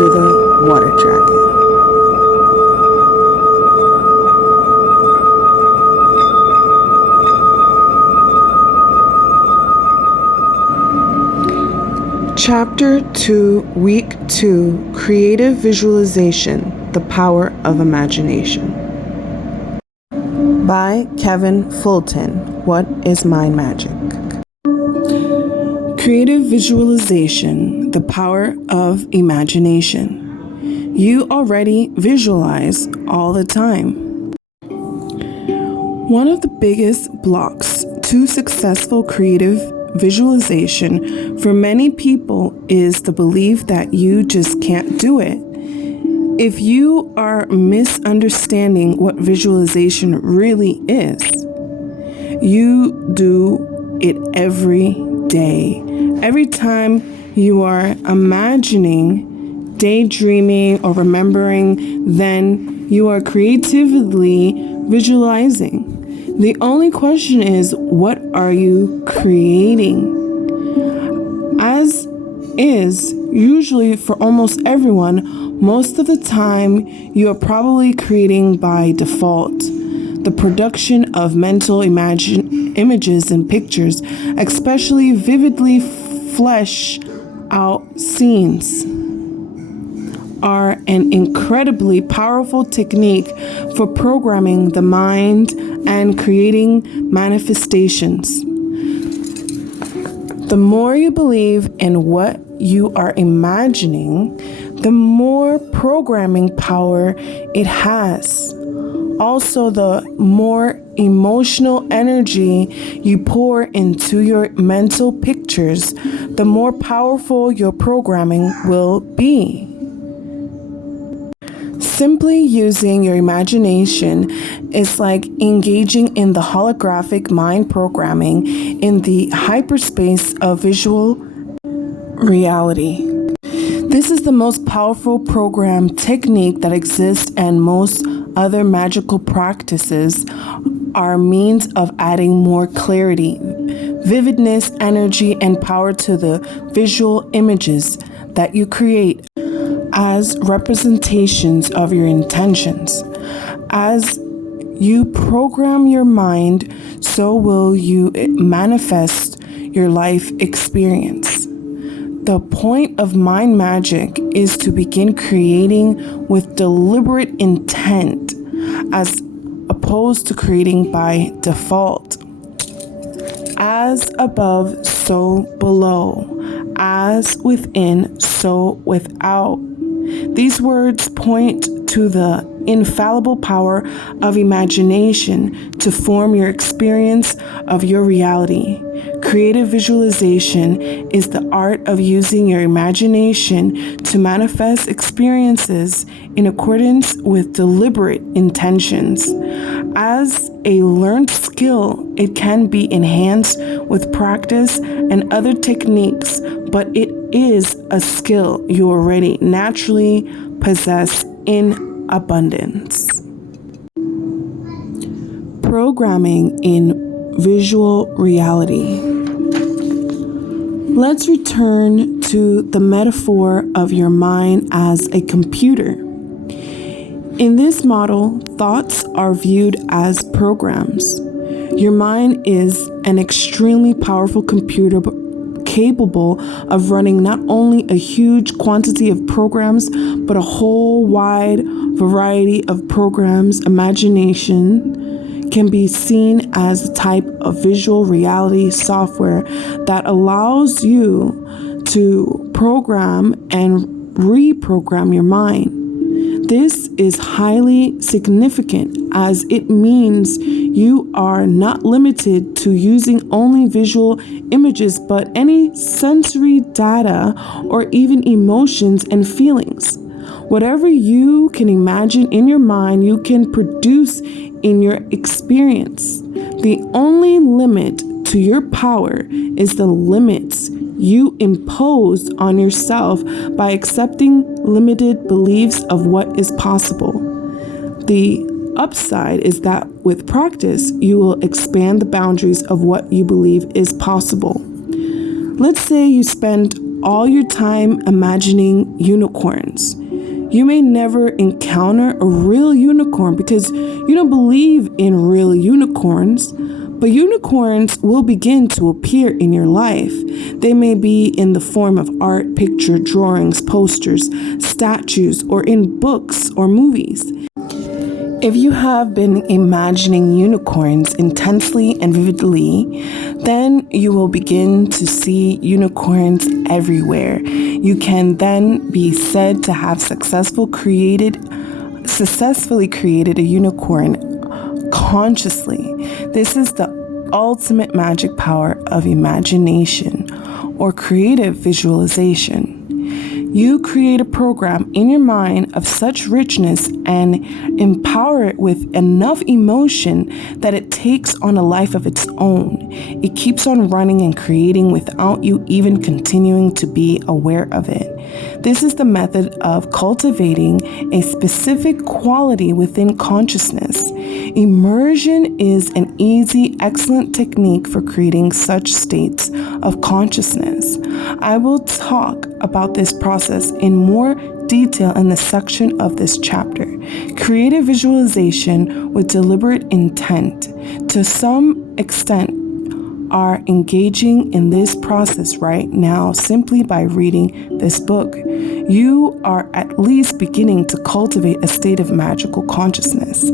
to the water dragon. Chapter 2, Week 2, Creative Visualization, The Power of Imagination. By Kevin Fulton. What is mind magic? Creative visualization, the power of imagination. You already visualize all the time. One of the biggest blocks to successful creative visualization for many people is the belief that you just can't do it. If you are misunderstanding what visualization really is, you do it every day. Every time you are imagining, daydreaming, or remembering, then you are creatively visualizing. The only question is, what are you creating? As is usually for almost everyone, most of the time you are probably creating by default. The production of mental images and pictures, especially vividly flesh out scenes, are an incredibly powerful technique for programming the mind and creating manifestations. The more you believe in what you are imagining, the more programming power it has. Also, the more emotional energy you pour into your mental pictures, the more powerful your programming will be. Simply using your imagination is like engaging in the holographic mind programming in the hyperspace of visual reality. This is the most powerful program technique that exists, and most other magical practices are means of adding more clarity, vividness, energy, and power to the visual images that you create as representations of your intentions. As you program your mind, so will you manifest your life experience. The point of mind magic is to begin creating with deliberate intent, as opposed to creating by default. As above, so below. As within, so without. These words point to the infallible power of imagination to form your experience of your reality. Creative visualization is the art of using your imagination to manifest experiences in accordance with deliberate intentions. As a learned skill, it can be enhanced with practice and other techniques, but it is a skill you already naturally possess in abundance. Programming in visual reality. Let's return to the metaphor of your mind as a computer. In this model, thoughts are viewed as programs. Your mind is an extremely powerful computer capable of running not only a huge quantity of programs, but a whole wide variety of programs. Imagination can be seen as a type of visual reality software that allows you to program and reprogram your mind. This is highly significant, as it means you are not limited to using only visual images, but any sensory data or even emotions and feelings. Whatever you can imagine in your mind, you can produce in your experience. The only limit to your power is the limits you impose on yourself by accepting limited beliefs of what is possible. The upside is that with practice, you will expand the boundaries of what you believe is possible. Let's say you spend all your time imagining unicorns. You may never encounter a real unicorn because you don't believe in real unicorns, but unicorns will begin to appear in your life. They may be in the form of art, picture, drawings, posters, statues, or in books or movies. If you have been imagining unicorns intensely and vividly, then you will begin to see unicorns everywhere. You can then be said to have successfully created a unicorn consciously. This is the ultimate magic power of imagination or creative visualization. You create a program in your mind of such richness and empower it with enough emotion that it takes on a life of its own. It keeps on running and creating without you even continuing to be aware of it. This is the method of cultivating a specific quality within consciousness. Immersion is an easy, excellent technique for creating such states of consciousness. I will talk about this process in more detail in the section of this chapter. Creative visualization with deliberate intent, to some extent, are engaging in this process right now simply by reading this book. You are at least beginning to cultivate a state of magical consciousness.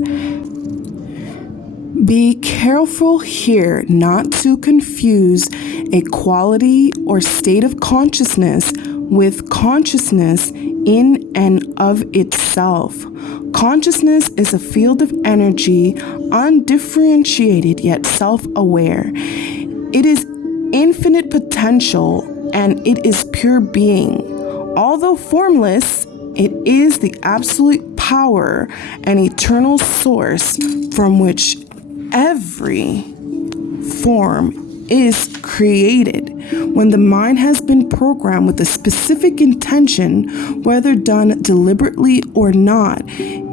Be careful here not to confuse a quality or state of consciousness with consciousness in and of itself. Consciousness is a field of energy, undifferentiated yet self-aware. It is infinite potential and it is pure being. Although formless, it is the absolute power and eternal source from which every form is created. When the mind has been programmed with a specific intention, whether done deliberately or not,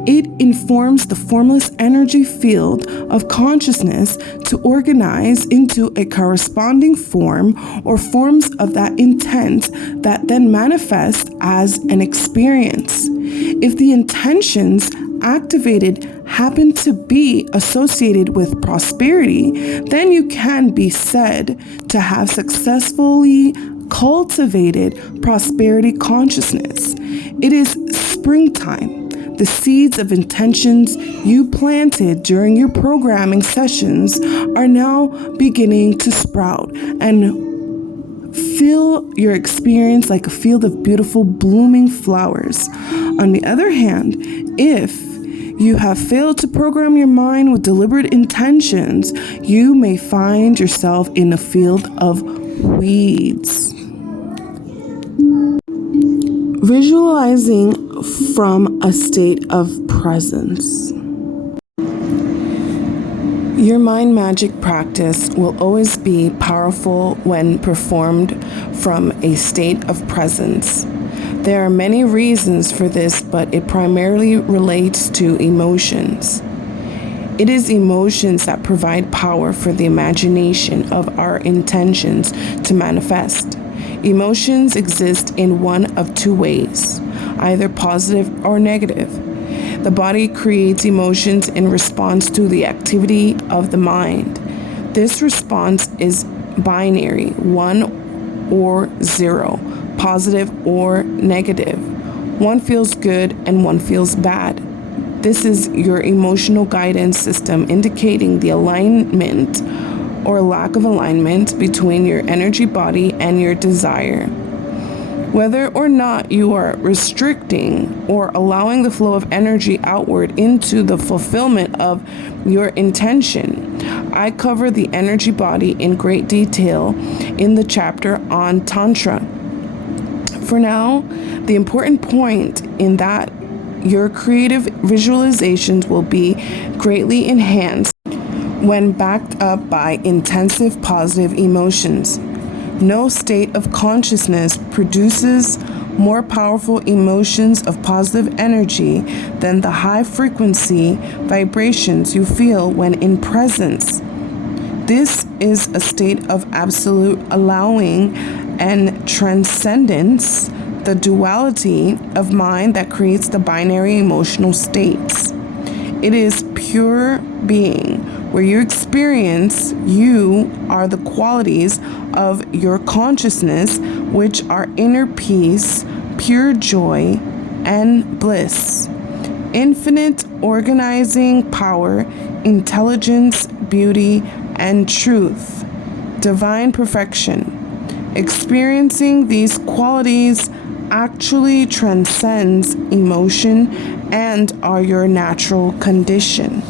it informs the formless energy field of consciousness to organize into a corresponding form or forms of that intent that then manifest as an experience. If the intentions activated happen to be associated with prosperity, then you can be said to have successfully cultivated prosperity consciousness. It is springtime. The seeds of intentions you planted during your programming sessions are now beginning to sprout and fill your experience like a field of beautiful blooming flowers. On the other hand, if you have failed to program your mind with deliberate intentions, you may find yourself in a field of weeds. Visualizing from a state of presence. Your mind magic practice will always be powerful when performed from a state of presence. There are many reasons for this, but it primarily relates to emotions. It is emotions that provide power for the imagination of our intentions to manifest. Emotions exist in one of two ways, either positive or negative. The body creates emotions in response to the activity of the mind. This response is binary, 1 or 0, positive or negative. One feels good and one feels bad. This is your emotional guidance system indicating the alignment or lack of alignment between your energy body and your desire. Whether or not you are restricting or allowing the flow of energy outward into the fulfillment of your intention. I cover the energy body in great detail in the chapter on Tantra. For now, the important point in that your creative visualizations will be greatly enhanced when backed up by intensive positive emotions. No state of consciousness produces more powerful emotions of positive energy than the high frequency vibrations you feel when in presence. This is a state of absolute allowing and transcendence the duality of mind that creates the binary emotional states. It is pure being, where you experience you are the qualities of your consciousness, which are inner peace, pure joy, and bliss, infinite organizing power, intelligence, beauty, and truth, divine perfection. Experiencing these qualities actually transcends emotion and are your natural condition.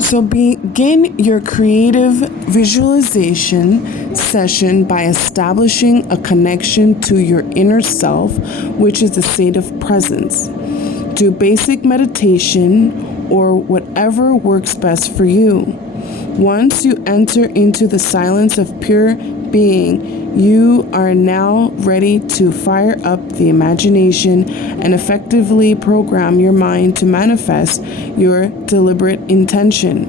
So begin your creative visualization session by establishing a connection to your inner self, which is a state of presence. Do basic meditation or whatever works best for you. Once you enter into the silence of pure being, you are now ready to fire up the imagination and effectively program your mind to manifest your deliberate intention.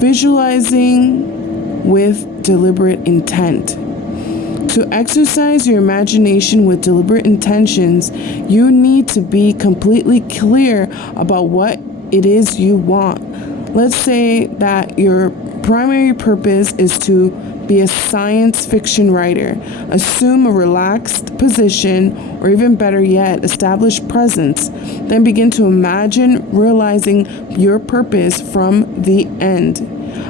Visualizing with deliberate intent. To exercise your imagination with deliberate intentions, you need to be completely clear about what it is you want. Let's say that your primary purpose is to be a science fiction writer. Assume a relaxed position, or even better yet, establish presence. Then begin to imagine realizing your purpose from the end.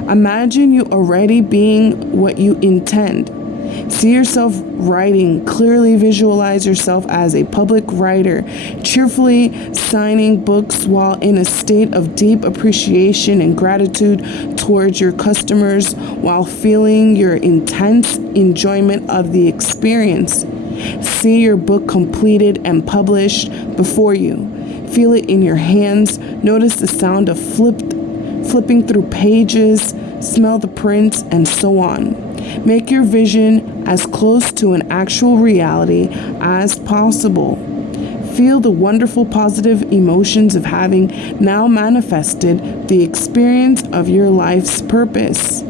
Imagine you already being what you intend. See yourself writing. Clearly visualize yourself as a public writer, cheerfully signing books while in a state of deep appreciation and gratitude towards your customers, while feeling your intense enjoyment of the experience. See your book completed and published before you. Feel it in your hands. Notice the sound of flipping through pages. Smell the print, and so on. Make your vision as close to an actual reality as possible. Feel the wonderful positive emotions of having now manifested the experience of your life's purpose.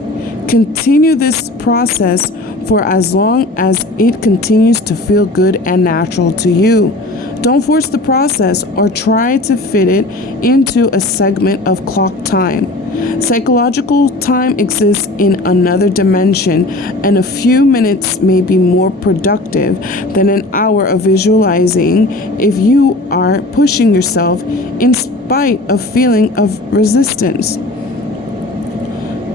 Continue this process for as long as it continues to feel good and natural to you. Don't force the process or try to fit it into a segment of clock time. Psychological time exists in another dimension, and a few minutes may be more productive than an hour of visualizing if you are pushing yourself in spite of feeling of resistance.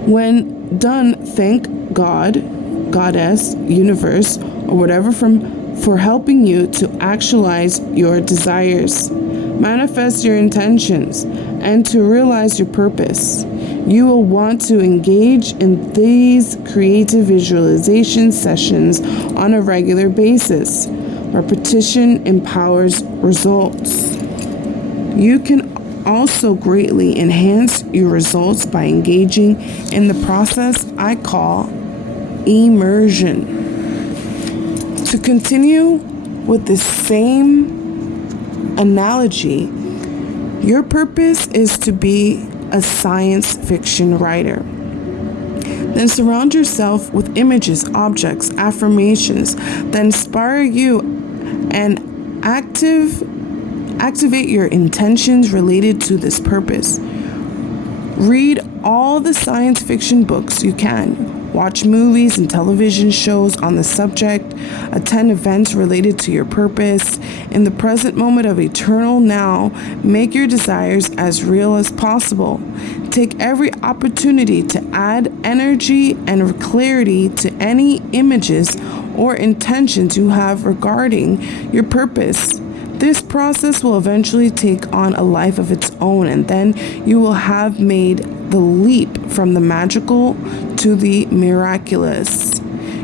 When done, thank God, Goddess, Universe, or whatever for helping you to actualize your desires, manifest your intentions, and to realize your purpose. You will want to engage in these creative visualization sessions on a regular basis. Repetition empowers results. You can also greatly enhance your results by engaging in the process I call immersion. To continue with the same analogy, your purpose is to be a science fiction writer. Then surround yourself with images, objects, affirmations that inspire you and activate your intentions related to this purpose. Read all the science fiction books you can. Watch movies and television shows on the subject. Attend events related to your purpose. In the present moment of eternal now, make your desires as real as possible. Take every opportunity to add energy and clarity to any images or intentions you have regarding your purpose. This process will eventually take on a life of its own, and then you will have made the leap from the magical to the miraculous.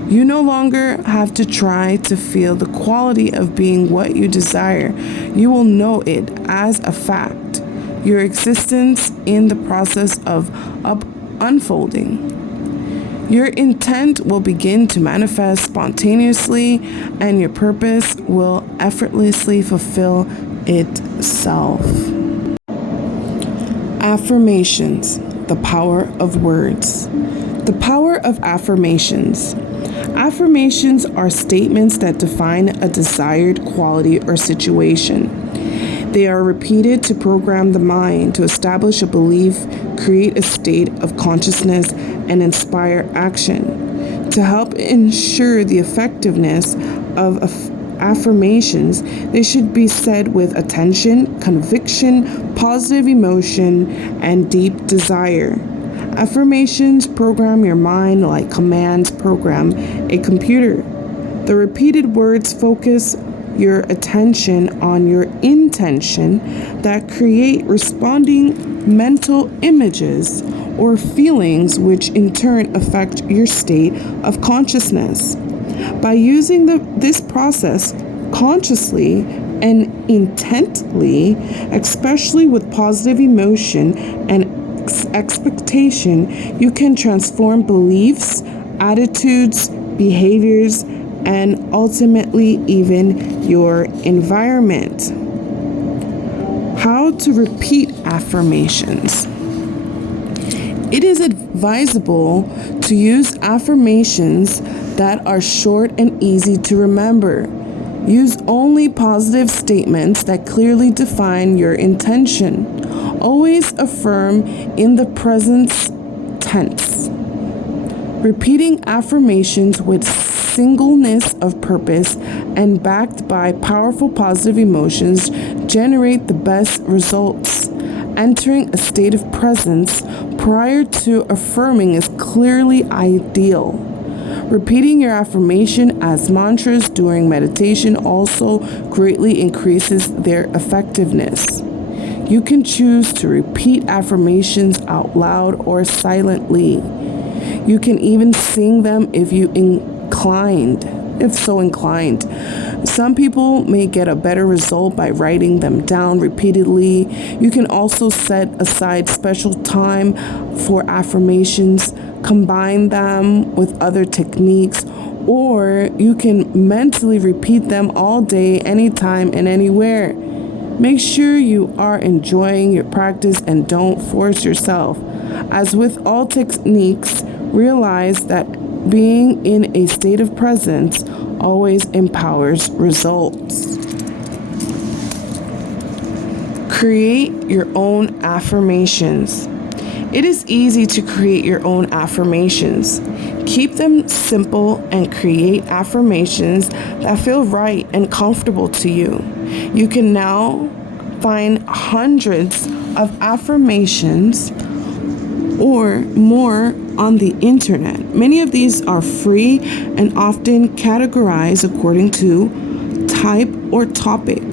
You no longer have to try to feel the quality of being what you desire. You will know it as a fact. Your existence in the process of unfolding. Your intent will begin to manifest spontaneously, and your purpose will effortlessly fulfill itself. Affirmations, the power of words. The power of affirmations. Affirmations are statements that define a desired quality or situation. They are repeated to program the mind, to establish a belief, create a state of consciousness, and inspire action. To help ensure the effectiveness of affirmations, they should be said with attention, conviction, positive emotion, and deep desire. Affirmations program your mind like commands program a computer. The repeated words focus your attention on your intention that create responding mental images or feelings, which in turn affect your state of consciousness. By using this process consciously and intently, especially with positive emotion and expectation, you can transform beliefs, attitudes, behaviors, and ultimately even your environment. How to repeat affirmations. It is advisable to use affirmations that are short and easy to remember. Use only positive statements that clearly define your intention. Always affirm in the present tense. Repeating affirmations with singleness of purpose and backed by powerful positive emotions generate the best results. Entering a state of presence prior to affirming is clearly ideal. Repeating your affirmation as mantras during meditation also greatly increases their effectiveness. You can choose to repeat affirmations out loud or silently. You can even sing them if so inclined. Some people may get a better result by writing them down repeatedly. You can also set aside special time for affirmations, combine them with other techniques, or you can mentally repeat them all day, anytime, and anywhere. Make sure you are enjoying your practice and don't force yourself. As with all techniques, realize that being in a state of presence always empowers results. Create your own affirmations. It is easy to create your own affirmations. Keep them simple and create affirmations that feel right and comfortable to you. You can now find hundreds of affirmations or more on the internet. Many of these are free and often categorized according to type or topic.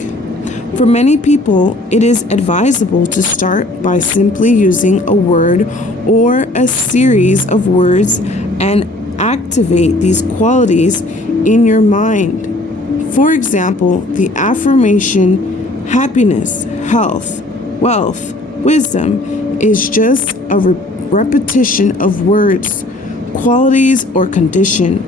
For many people, it is advisable to start by simply using a word or a series of words and activate these qualities in your mind. For example, the affirmation happiness, health, wealth, wisdom is just a repetition of words, qualities, or condition.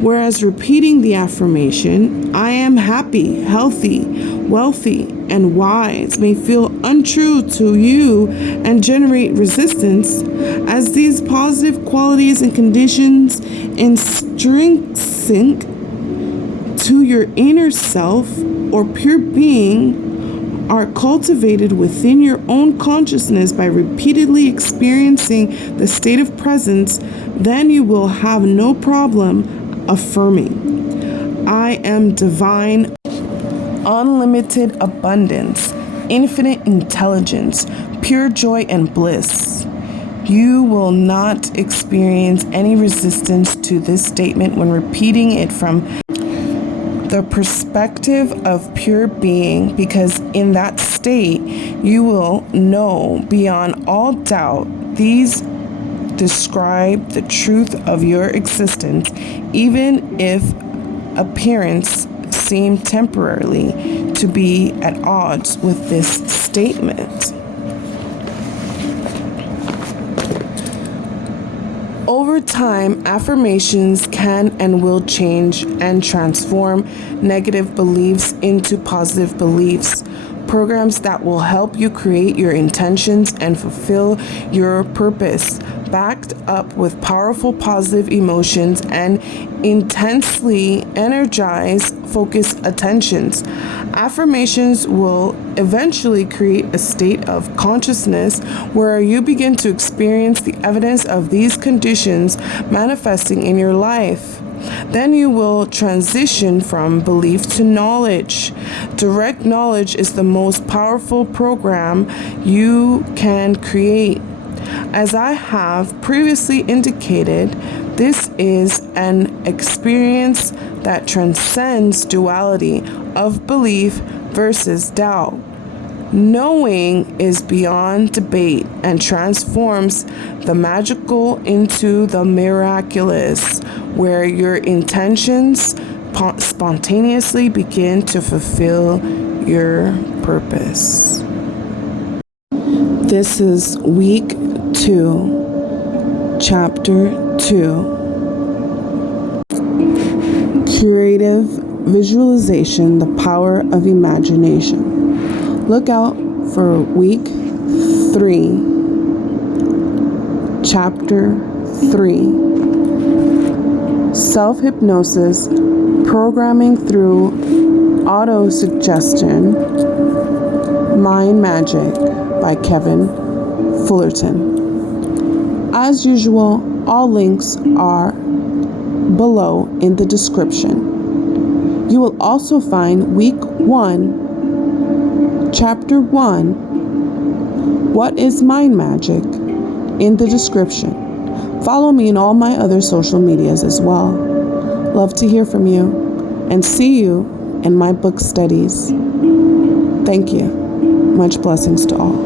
Whereas repeating the affirmation, I am happy, healthy, wealthy, and wise may feel untrue to you and generate resistance, as these positive qualities and conditions intrinsic to your inner self or pure being are cultivated within your own consciousness by repeatedly experiencing the state of presence, then you will have no problem affirming, I am divine, unlimited abundance, infinite intelligence, pure joy and bliss. You will not experience any resistance to this statement when repeating it from the perspective of pure being, because in that state you will know beyond all doubt these describe the truth of your existence, even if appearance seem temporarily to be at odds with this statement. Over time, affirmations can and will change and transform negative beliefs into positive beliefs. programs that will help you create your intentions and fulfill your purpose, backed up with powerful positive emotions and intensely energized focused attentions. Affirmations will eventually create a state of consciousness where you begin to experience the evidence of these conditions manifesting in your life. Then you will transition from belief to knowledge. Direct knowledge is the most powerful program you can create. As I have previously indicated, this is an experience that transcends duality of belief versus doubt. Knowing is beyond debate and transforms the magical into the miraculous, where your intentions spontaneously begin to fulfill your purpose. This is week 2, chapter 2. Creative visualization, the power of imagination. Look out for week 3, chapter 3. Self-hypnosis, programming through auto-suggestion, mind magic by Kevin Fulton. As usual, all links are below in the description. You will also find week 1, chapter 1, What is Mind Magic, in the description. Follow me in all my other social medias as well. Love to hear from you and see you in my book studies. Thank you. Much blessings to all.